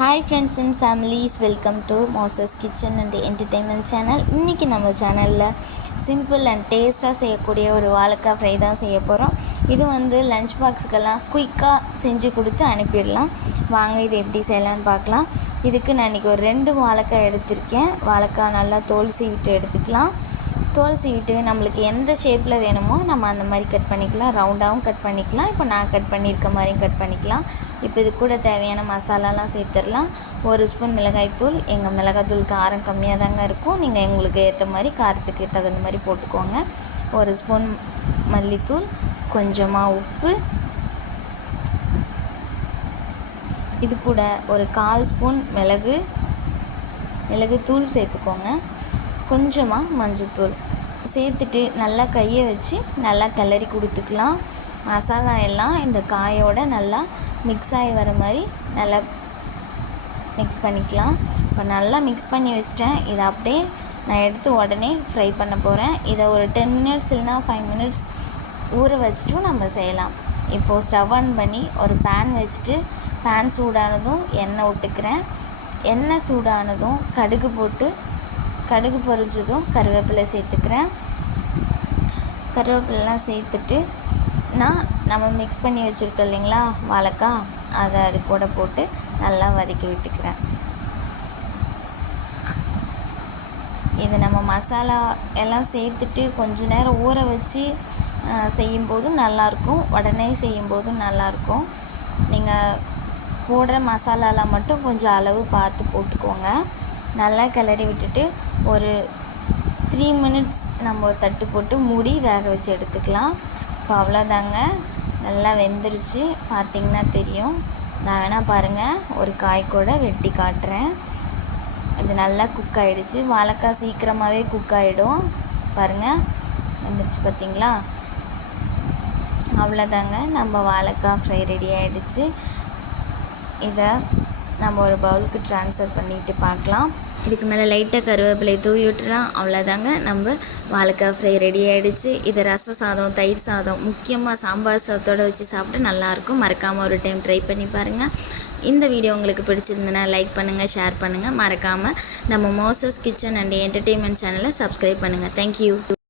Hi friends and families, welcome to Moses Kitchen and Entertainment channel. இன்னைக்கு நம்ம சேனல்ல simple and டேஸ்டா செய்யக்கூடிய ஒரு வாழைக்காய் ஃப்ரை தான் செய்ய போறோம். இது வந்து லஞ்ச் பாக்ஸ்க்கெல்லாம் குயிக்கா செஞ்சு கொடுத்து அனுப்பிடலாம். வாங்க இது எப்படி செய்யலாம்னு பார்க்கலாம். இதுக்கு நான் இன்னைக்கு ஒரு 2 வாழைக்காய் எடுத்திருக்கேன். வாழைக்காய் நல்லா தோல் சீவிட்டு எடுத்துக்கலாம். தோல் சீவிட்டு நம்மளுக்கு எந்த ஷேப்பில் வேணுமோ நம்ம அந்த மாதிரி கட் பண்ணிக்கலாம். ரவுண்டாகவும் கட் பண்ணிக்கலாம். இப்போ நான் கட் பண்ணியிருக்க மாதிரியும் கட் பண்ணிக்கலாம். இப்போ இது கூட தேவையான மசாலாலாம் சேர்த்துடலாம். 1 ஸ்பூன் மிளகாய்த்தூள். எங்கள் மிளகாய்த்தூள் காரம் கம்மியாக தாங்க இருக்கும். நீங்கள் உங்களுக்கு ஏற்ற மாதிரி காரத்துக்கு தகுந்த மாதிரி போட்டுக்கோங்க. 1 ஸ்பூன் மல்லித்தூள், கொஞ்சமாக உப்பு, இது கூட ஒரு 1/4 ஸ்பூன் மிளகுத்தூள் சேர்த்துக்கோங்க. கொஞ்சமாக மஞ்சத்தூள் சேர்த்துட்டு நல்லா கையை வச்சு நல்லா கிளறி கொடுத்துக்கலாம். மசாலா எல்லாம் இந்த காயோட நல்லா மிக்ஸ் ஆகி வர மாதிரி நல்லா மிக்ஸ் பண்ணிக்கலாம். இப்போ நல்லா மிக்ஸ் பண்ணி வச்சிட்டேன். இதை அப்படியே நான் எடுத்து உடனே ஃப்ரை பண்ண போகிறேன். இதை ஒரு 10 மினிட்ஸ் இல்லைனா 5 மினிட்ஸ் ஊற வச்சுட்டும் நம்ம செய்யலாம். இப்போது ஸ்டவ் ஆன் பண்ணி ஒரு பேன் வச்சுட்டு பேன் சூடானதும் எண்ணெய் விட்டுக்கிறேன். எண்ணெய் சூடானதும் கடுகு பொரிஞ்சதும் கருவேப்பிலை சேர்த்துக்கிறேன். கருவேப்பிலெலாம் சேர்த்துட்டு நம்ம மிக்ஸ் பண்ணி வச்சுருக்கோம் இல்லைங்களா வாழைக்காய், அதை அது கூட போட்டு நல்லா வதக்கி விட்டுக்கிறேன். இது நம்ம மசாலா எல்லாம் சேர்த்துட்டு கொஞ்ச நேரம் ஊற வச்சு செய்யும்போதும் நல்லாயிருக்கும், உடனே செய்யும்போதும் நல்லாயிருக்கும். நீங்கள் போடுற மசாலாலாம் மட்டும் கொஞ்சம் அளவு பார்த்து போட்டுக்கோங்க. நல்லா கிளறி விட்டுட்டு ஒரு 3 மினிட்ஸ் நம்ம ஒரு தட்டு போட்டு மூடி வேக வச்சு எடுத்துக்கலாம். இப்போ அவ்வளோதாங்க, நல்லா வெந்துருச்சு. பார்த்திங்கன்னா தெரியும். நான் வேணால் பாருங்கள், ஒரு காய் கூட வெட்டி காட்டுறேன். இது நல்லா குக் ஆகிடுச்சு. வாழைக்காய் சீக்கிரமாகவே குக் ஆகிடும். பாருங்கள், வெந்துருச்சு பார்த்திங்களா? அவ்வளோதாங்க, நம்ம வாழைக்காய் ஃப்ரை ரெடி ஆகிடுச்சு. இதை நம்ம ஒரு பவுலுக்கு ட்ரான்ஸ்ஃபர் பண்ணிவிட்டு பார்க்கலாம். இதுக்கு மேலே லைட்டாக கருவேப்பிலை தூவி விட்டுலாம். அவ்வளோதாங்க, நம்ம வாழைக்காய் ஃப்ரை ரெடி ஆகிடுச்சு. இதை ரச சாதம், தயிர் சாதம், முக்கியமாக சாம்பார் சாதத்தோடு வச்சு சாப்பிட்டு நல்லாயிருக்கும். மறக்காமல் ஒரு டைம் ட்ரை பண்ணி பாருங்கள். இந்த வீடியோ உங்களுக்கு பிடிச்சிருந்ததுன்னா லைக் பண்ணுங்கள், ஷேர் பண்ணுங்கள். மறக்காமல் நம்ம மோசஸ் கிச்சன் அண்ட் என்டர்டெயின்மெண்ட் சேனலை சப்ஸ்கிரைப் பண்ணுங்கள். தேங்க்யூ.